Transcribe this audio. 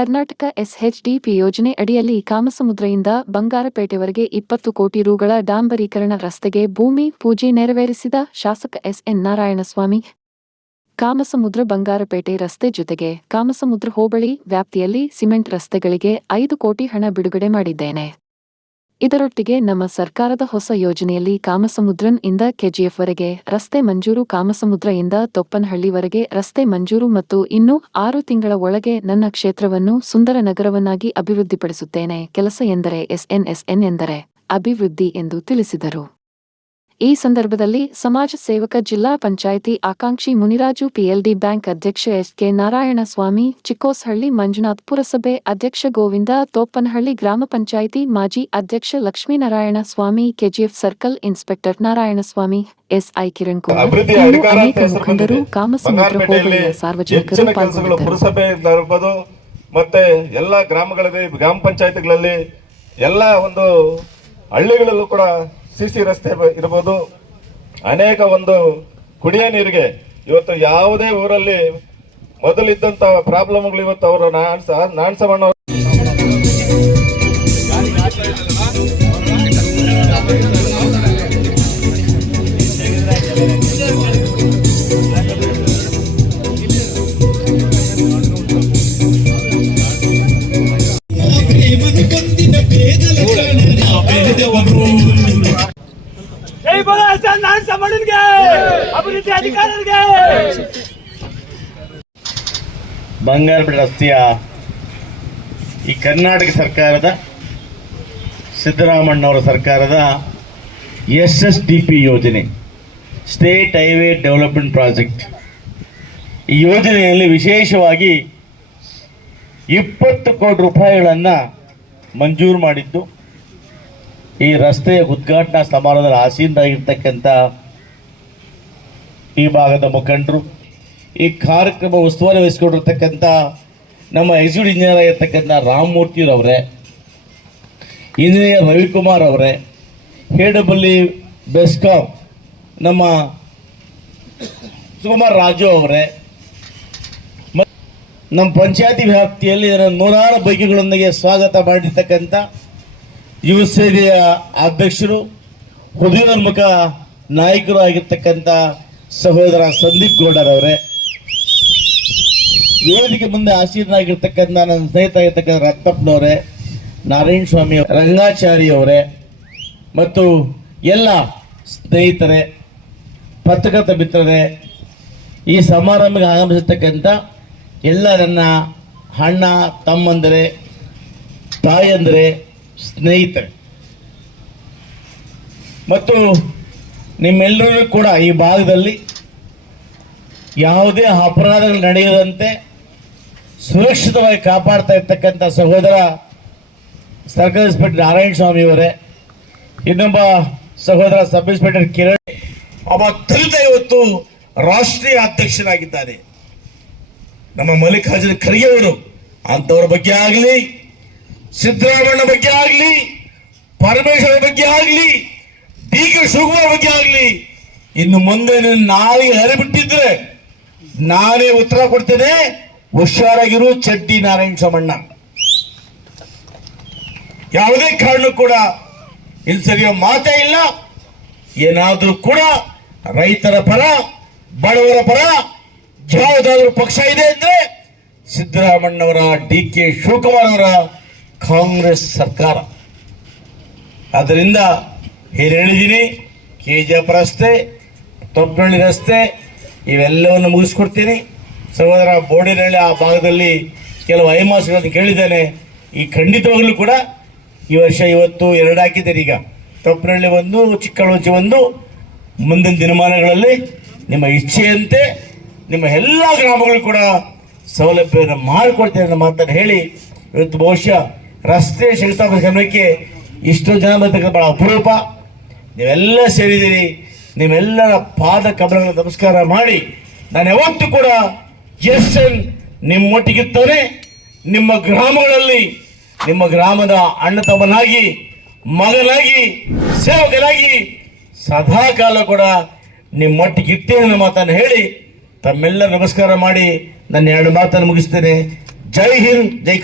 ಕರ್ನಾಟಕ ಎಸ್ಎಚ್ಡಿಪಿ ಯೋಜನೆ ಅಡಿಯಲ್ಲಿ ಕಾಮಸಮುದ್ರೆಯಿಂದ ಬಂಗಾರಪೇಟೆವರೆಗೆ ಇಪ್ಪತ್ತು ಕೋಟಿ ರುಗಳ ಡಾಂಬರೀಕರಣ ರಸ್ತೆಗೆ ಭೂಮಿ ಪೂಜೆ ನೆರವೇರಿಸಿದ ಶಾಸಕ ಎಸ್ಎನ್ ನಾರಾಯಣಸ್ವಾಮಿ ಕಾಮಸಮುದ್ರ ಬಂಗಾರಪೇಟೆ ರಸ್ತೆ ಜೊತೆಗೆ ಕಾಮಸಮುದ್ರ ಹೋಬಳಿ ವ್ಯಾಪ್ತಿಯಲ್ಲಿ ಸಿಮೆಂಟ್ ರಸ್ತೆಗಳಿಗೆ ಐದು ಕೋಟಿ ಹಣ ಬಿಡುಗಡೆ ಮಾಡಿದ್ದೇನೆ. ಇದರೊಟ್ಟಿಗೆ ನಮ್ಮ ಸರ್ಕಾರದ ಹೊಸ ಯೋಜನೆಯಲ್ಲಿ ಕಾಮಸಮುದ್ರನ್ ಇಂದ ಕೆಜಿಎಫ್ ವರೆಗೆ, ರಸ್ತೆ ಮಂಜೂರು ಕಾಮಸಮುದ್ರ ಇಂದ ತೊಪ್ಪನಹಳ್ಳಿವರೆಗೆ ರಸ್ತೆ ಮಂಜೂರು ಮತ್ತು ಇನ್ನೂ ಆರು ತಿಂಗಳ ಒಳಗೆ ನನ್ನ ಕ್ಷೇತ್ರವನ್ನು ಸುಂದರ ನಗರವನ್ನಾಗಿ ಅಭಿವೃದ್ಧಿಪಡಿಸುತ್ತೇನೆ, ಕೆಲಸ ಎಂದರೆ ಎಸ್ಎನ್ಎಸ್ಎನ್ ಎಂದರೆ ಅಭಿವೃದ್ಧಿ ಎಂದು ತಿಳಿಸಿದರು. ಈ ಸಂದರ್ಭದಲ್ಲಿ ಸಮಾಜ ಸೇವಕ ಜಿಲ್ಲಾ ಪಂಚಾಯಿತಿ ಆಕಾಂಕ್ಷಿ ಮುನಿರಾಜು ಪಿಎಲ್ಡಿ ಬ್ಯಾಂಕ್ ಅಧ್ಯಕ್ಷ ಎಸ್ಕೆ ನಾರಾಯಣಸ್ವಾಮಿ ಚಿಕ್ಕೋಸ್ಹಳ್ಳಿ ಮಂಜುನಾಥ್ ಪುರಸಭೆ ಅಧ್ಯಕ್ಷ ಗೋವಿಂದ ತೋಪನಹಳ್ಳಿ ಗ್ರಾಮ ಪಂಚಾಯಿತಿ ಮಾಜಿ ಅಧ್ಯಕ್ಷ Lakshminarayana Swamy KGF circle inspector Narayana Narayanaswamy SI Kiran Kumar ಅನೇಕ ಮುಖಂಡರು ಕಾಮಸಮುದ್ರ ಹೋಬಳಿಯ ಸಾರ್ವಜನಿಕರು ಪಾಲ್ಗೊಂಡಿದ್ದರು. ಮತ್ತೆ ಎಲ್ಲ ಗ್ರಾಮಗಳಲ್ಲಿ ಗ್ರಾಮ ಪಂಚಾಯತ್ಗಳಲ್ಲಿ ಎಲ್ಲ ಒಂದು ಹಳ್ಳಿಗಳಲ್ಲೂ ಕೂಡ ಸಿಸಿ ರಸ್ತೆ ಬ- ಇರ್ಬೋದು. ಅನೇಕ ಒಂದು ಕುಡಿಯ ನೀರಿಗೆ ಇವತ್ತು ಯಾವುದೇ ಊರಲ್ಲಿ ಮೊದಲಿದ್ದಂತ ಪ್ರಾಬ್ಲಮ್ಗಳು ಇವತ್ತು ಅವರು ನಾಣಸಮಣ್ಣ ಪ್ರೇಮನು ಅಭಿವೃದ್ಧಿ ರಸ್ತೆಯ ಈ ಕರ್ನಾಟಕ ಸರ್ಕಾರದ ಸಿದ್ದರಾಮಣ್ಣವರ ಸರ್ಕಾರದ ಎಸ್ ಎಸ್ ಡಿ ಪಿ ಯೋಜನೆ, ಸ್ಟೇಟ್ ಹೈವೇ ಡೆವಲಪ್ಮೆಂಟ್ ಪ್ರಾಜೆಕ್ಟ್. ಈ ಯೋಜನೆಯಲ್ಲಿ ವಿಶೇಷವಾಗಿ ಇಪ್ಪತ್ತು ಕೋಟಿ ರೂಪಾಯಿಗಳನ್ನು ಮಂಜೂರು ಮಾಡಿದ್ದು. ಈ ರಸ್ತೆಯ ಉದ್ಘಾಟನಾ ಸಮಾರಂಭದಲ್ಲಿ ಆಸೀನರಾಗಿರ್ತಕ್ಕಂಥ ಈ ಭಾಗದ ಮುಖಂಡರು, ಈ ಕಾರ್ಯಕ್ರಮ ಉಸ್ತುವಾರಿ ವಹಿಸಿಕೊಂಡಿರ್ತಕ್ಕಂಥ ನಮ್ಮ ಎಕ್ಸಿಕ್ಯೂಟಿವ್ ಇಂಜಿನಿಯರ್ ಆಗಿರ್ತಕ್ಕಂಥ ರಾಮಮೂರ್ತಿರವರೇ ಇಂಜಿನಿಯರ್ ರವಿಕುಮಾರ್ ಅವರೇ ಹೇಡಬಲ್ಲಿ ಬೆಸ್ಕಾಂ ನಮ್ಮ ಸುಕುಮಾರ್ ರಾಜು ಅವರೇ ನಮ್ಮ ಪಂಚಾಯತಿ ವ್ಯಾಪ್ತಿಯಲ್ಲಿ ನೂರಾರು ಬೈಕ್ಗಳೊಂದಿಗೆ ಸ್ವಾಗತ ಮಾಡಿರ್ತಕ್ಕಂಥ ಯುವ ಸೇನೆಯ ಅಧ್ಯಕ್ಷರು, ಹೃದಯೋನ್ಮುಖ ನಾಯಕರು ಆಗಿರ್ತಕ್ಕಂಥ ಸಹೋದರ ಸಂದೀಪ್ ಗೌಡರವರೇ ವೇದಿಕೆ ಮುಂದೆ ಆಶೀರ್ವಾಗಿರ್ತಕ್ಕಂಥ ನನ್ನ ಸ್ನೇಹಿತ ಆಗಿರ್ತಕ್ಕಂಥ ರತ್ನಪ್ಪನವರೇ ನಾರಾಯಣ ಸ್ವಾಮಿ ರಂಗಾಚಾರಿ ಅವರೇ, ಮತ್ತು ಎಲ್ಲ ಸ್ನೇಹಿತರೇ, ಪತ್ರಕರ್ತ ಮಿತ್ರರೇ, ಈ ಸಮಾರಂಭಕ್ಕೆ ಆಗಮಿಸಿರ್ತಕ್ಕಂಥ ಎಲ್ಲ ನನ್ನ ಅಣ್ಣ, ತಮ್ಮಂದರೆ, ತಾಯಂದರೆ ಸ್ನೇಹಿತರೆ, ಮತ್ತು ನಿಮ್ಮೆಲ್ಲರೂ ಕೂಡ ಈ ಭಾಗದಲ್ಲಿ ಯಾವುದೇ ಅಪರಾಧಗಳು ನಡೆಯದಂತೆ ಸುರಕ್ಷಿತವಾಗಿ ಕಾಪಾಡ್ತಾ ಇರ್ತಕ್ಕಂಥ ಸಹೋದರ ಸರ್ಕಲ್ ಇನ್ಸ್ಪೆಕ್ಟರ್ ನಾರಾಯಣ ಸ್ವಾಮಿ ಅವರೇ, ಇನ್ನೊಬ್ಬ ಸಹೋದರ ಸಬ್ ಇನ್ಸ್ಪೆಕ್ಟರ್ ಕಿರಣ್ ಅವ ತಲಿತ ಇವತ್ತು ರಾಷ್ಟ್ರೀಯ ಅಧ್ಯಕ್ಷನಾಗಿದ್ದಾನೆ ನಮ್ಮ ಮಲ್ಲಿಕಾರ್ಜುನ ಖರ್ಗೆ ಅವರು, ಅಂಥವ್ರ ಬಗ್ಗೆ ಆಗಲಿ ಸಿದ್ದರಾಮಣ್ಣ ಬಗ್ಗೆ ಆಗಲಿ ಪರಮೇಶ್ವರ ಬಗ್ಗೆ ಆಗಲಿ, ಡಿ ಕೆ ಶಿವಕುಮಾರ್ ಬಗ್ಗೆ ಆಗಲಿ, ಇನ್ನು ಮುಂದೆ ಹಳೆ ಹರಿಬಿಟ್ಟಿದ್ರೆ ನಾನೇ ಉತ್ತರ ಕೊಡ್ತೇನೆ. ಹುಷಾರಾಗಿರು ಚಡ್ಡಿ ನಾರಾಯಣ ಸಮಣ್ಣ. ಯಾವುದೇ ಕಾರಣಕ್ಕೂ ಕೂಡ ಇಲ್ಲಿ ಸರಿಯೋ ಮಾತೇ ಇಲ್ಲ. ಏನಾದರೂ ಕೂಡ ರೈತರ ಪರ, ಬಡವರ ಪರ ಯಾವುದಾದ್ರೂ ಪಕ್ಷ ಇದೆ ಅಂದ್ರೆ ಸಿದ್ದರಾಮಣ್ಣವರ ಡಿ ಕೆ ಶಿವಕುಮಾರ್ ಅವರ ಕಾಂಗ್ರೆಸ್ ಸರ್ಕಾರ. ಏನು ಹೇಳಿದ್ದೀನಿ ಕೆ ಜಿ ಎಫ್ ರಸ್ತೆ ತೊಪ್ಪಳ್ಳಿ ರಸ್ತೆ, ಇವೆಲ್ಲವನ್ನು ಮುಗಿಸ್ಕೊಡ್ತೀನಿ. ಸಹೋದರ ಬೋಡಿನಹಳ್ಳಿ ಆ ಭಾಗದಲ್ಲಿ ಕೆಲವು ಐಮಾಸಗಳನ್ನು ಕೇಳಿದ್ದೇನೆ. ಈ ಖಂಡಿತವಾಗಲೂ ಕೂಡ ಈ ವರ್ಷ ಇವತ್ತು ಎರಡು ಹಾಕಿದ್ದೇನೆ ಈಗ. ತೊಪ್ಪನಹಳ್ಳಿ ಒಂದು, ಚಿಕ್ಕಳೋಚಿ ಒಂದು. ಮುಂದಿನ ದಿನಮಾನಗಳಲ್ಲಿ ನಿಮ್ಮ ಇಚ್ಛೆಯಂತೆ ನಿಮ್ಮ ಎಲ್ಲ ಗ್ರಾಮಗಳು ಕೂಡ ಸೌಲಭ್ಯವನ್ನು ಮಾಡಿಕೊಡ್ತೇನೆ ಮಾತನ್ನು ಹೇಳಿ ಇವತ್ತು ಬಹುಶಃ ರಸ್ತೆ ಕ್ರಮಕ್ಕೆ ಇಷ್ಟು ಜನ ಬರ್ತಕ್ಕಂಥ ಬಹಳ ಅಪರೂಪ. ನೀವೆಲ್ಲ ಸೇರಿದ್ದೀರಿ. ನಿಮ್ಮೆಲ್ಲರ ಪಾದ ಕಮಲಗಳ ನಮಸ್ಕಾರ ಮಾಡಿ. ನಾನು ಯಾವತ್ತೂ ಕೂಡ ಎಸ್ ಎನ್ ನಿಮ್ಮೊಟ್ಟಿಗಿರ್ತಾನೆ. ನಿಮ್ಮ ಗ್ರಾಮಗಳಲ್ಲಿ ನಿಮ್ಮ ಗ್ರಾಮದ ಅಣ್ಣ ತಮ್ಮನಾಗಿ ಮಗನಾಗಿ, ಸೇವಕನಾಗಿ ಸದಾ ಕಾಲ ಕೂಡ ನಿಮ್ಮೊಟ್ಟಿಗಿತ್ತೇನೆ ಅನ್ನೋ ಮಾತನ್ನು ಹೇಳಿ ತಮ್ಮೆಲ್ಲ ನಮಸ್ಕಾರ ಮಾಡಿ ನನ್ನ ಎರಡು ಮಾತನ್ನು ಮುಗಿಸ್ತೇನೆ. ಜೈ ಹಿಂದ್, ಜೈ